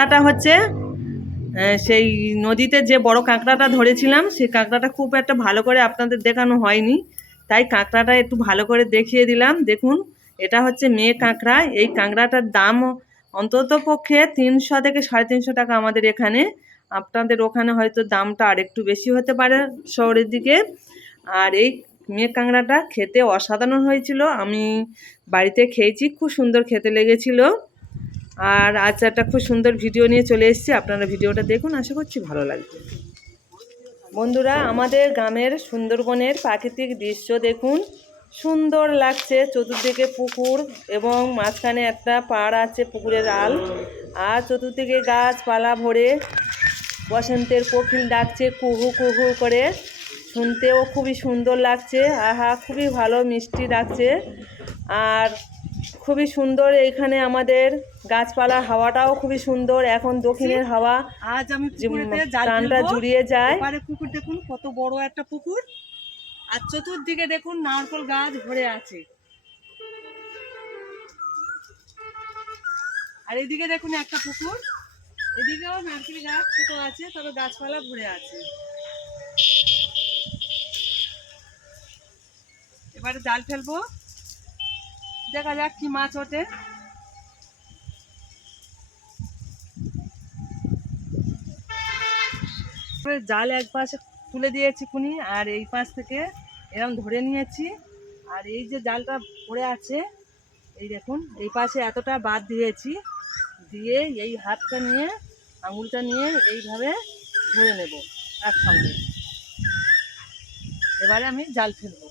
কাঁকড়াটা হচ্ছে সেই নদীতে যে বড় কাঁকড়াটা ধরেছিলাম, সেই কাঁকড়াটা খুব একটা ভালো করে আপনাদের দেখানো হয়নি, তাই কাঁকড়াটা একটু ভালো করে দেখিয়ে দিলাম। দেখুন, এটা হচ্ছে মেয়ে কাঁকড়া। এই কাঁকড়াটার দাম অন্তত পক্ষে 300 থেকে 350 টাকা আমাদের এখানে। আপনাদের ওখানে হয়তো দামটা আর একটু বেশি হতে পারে শহরের দিকে। আর এই মেয়ে কাঁকড়াটা খেতে অসাধারণ হয়েছিল। আমি বাড়িতে খেয়েছি, খুব সুন্দর খেতে লেগেছিল। আর আজ একটা খুব সুন্দর ভিডিও নিয়ে চলে এসেছি, আপনারা ভিডিওটা দেখুন, আশা করছি ভালো লাগবে। বন্ধুরা, আমাদের গ্রামের সুন্দরবনের প্রাকৃতিক দৃশ্য দেখুন, সুন্দর লাগছে। চতুর্দিকে পুকুর এবং মাঝখানে একটা পাড় আছে, পুকুরের আল, আর চতুর্দিকে গাছপালা ভরে বসন্তের কোকিল ডাকছে কুহু কুহু করে, শুনতেও খুবই সুন্দর লাগছে। আহা, খুবই ভালো মিষ্টি ডাকছে। আর খুবই সুন্দর এইখানে আমাদের গাছপালা, হাওয়াটাও খুবই সুন্দর। এখন দক্ষিণের হাওয়া, আজ আমি প্রাণটা জুড়িয়ে যায়। পুকুর দেখুন, কত বড় একটা পুকুর, আর চতুর্দিকে দেখুন নারকেল গাছ ভরে আছে। আর এদিকে দেখুন একটা পুকুর, এদিকেও নারকেল গাছ ছোট আছে, তবে গাছপালা ভরে আছে। এবারে জাল ফেলবো, দেখা যাক কি মাছ ওঠে। জাল এক পাশে তুলে দিয়েছি কুনি, আর এই পাশ থেকে এরকম ধরে নিয়েছি। আর এই যে জালটা পড়ে আছে, এই দেখুন এই পাশে এতটা বাদ দিয়েছি, দিয়ে এই হাতটা নিয়ে, আঙুলটা নিয়ে এইভাবে ধরে নেব একসঙ্গে। এবারে আমি জাল ফেলবো।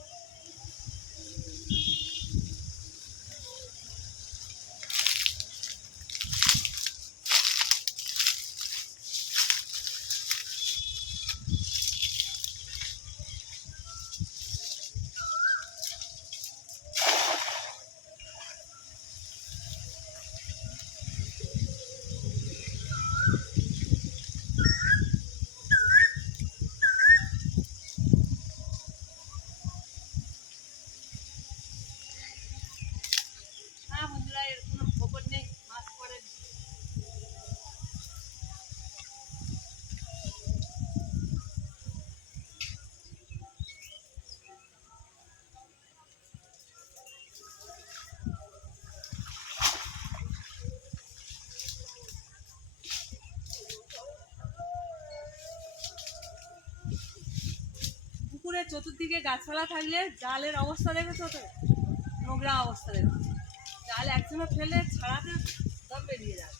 বন্ধুরা, এর কোনো খবর নেই, মাছ পড়ে। পুকুরের চতুর্দিকে গাছপালা থাকলে জালের অবস্থা দেখেছো তো, নোংরা অবস্থা দেখেছো। জাল একজনে ফেলে ছাড়াতে দম বেরিয়ে যায়।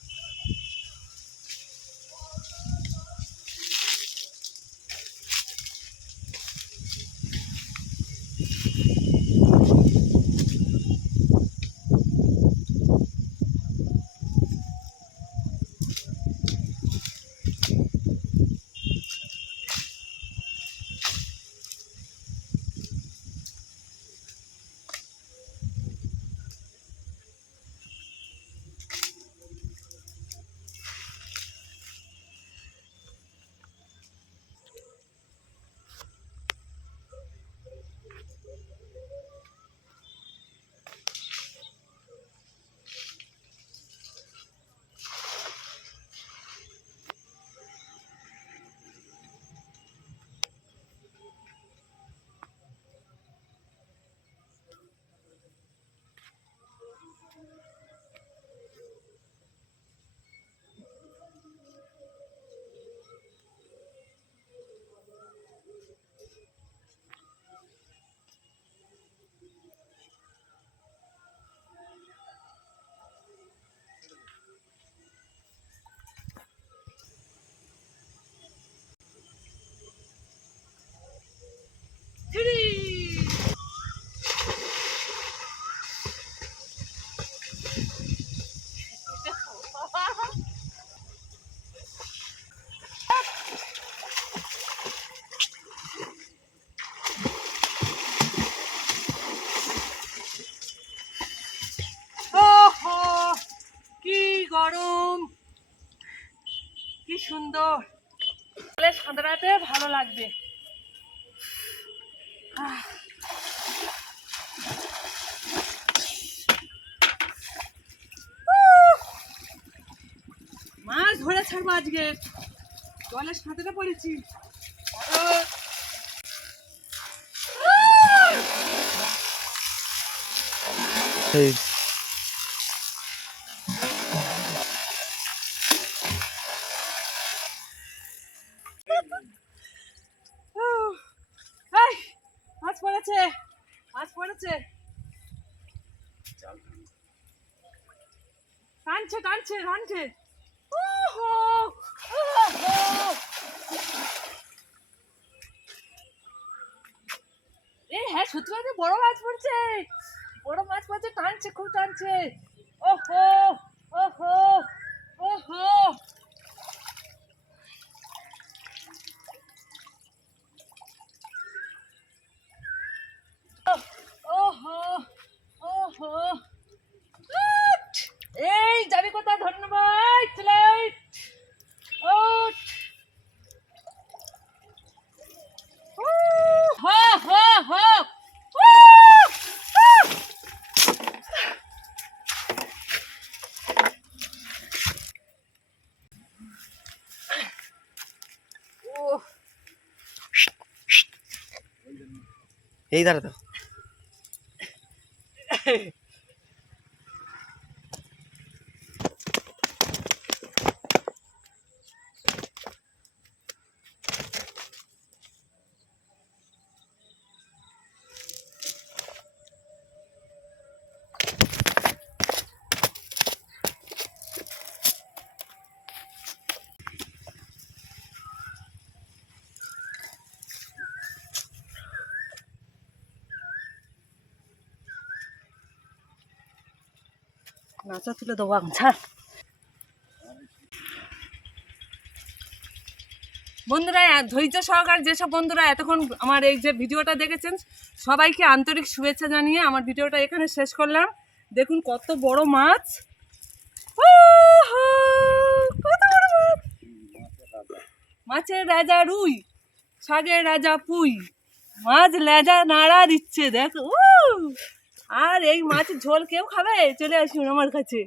কি গরম, কি সুন্দর, সাঁতরাতে ভালো লাগবে। মাছ ধরে ছাড়বো আজকে, জলের সাঁতারে পড়েছি। এই এই, মাছ পড়েছে, মাছ পড়েছে, টানছে টানছে টানছে। ওহো, ওহো। এই হ্যাঁ, সত্যি কথা বড় মাছ পড়ছে, বড় মাছ পড়ছে, টানছে, খুব টানছে। ওহো, ওহো, ওহো। ওহো, ওহো। উঠ! এই যাবি কোথায়? ধন্যবাদ, চলে উঠ। হো হো হো। এই দাঁড়া তো। নাচা তুলে দেবো এখন, ছাড়। বন্ধুরা, ধৈর্য সহকারে যেসব বন্ধুরা এতক্ষণ আমার এই যে ভিডিওটা দেখেছেন, সবাইকে আন্তরিক শুভেচ্ছা জানিয়ে আমার ভিডিওটা এখানে শেষ করলাম। দেখুন কত বড় মাছ, কত বড় মাছ। মাছের রাজা রুই, শাকের রাজা পুই, মাছ লেজা নাড়া দিচ্ছে দেখো। আর এই মাছের ঝোল কেউ খাবে? চলে আসুন আমার কাছে।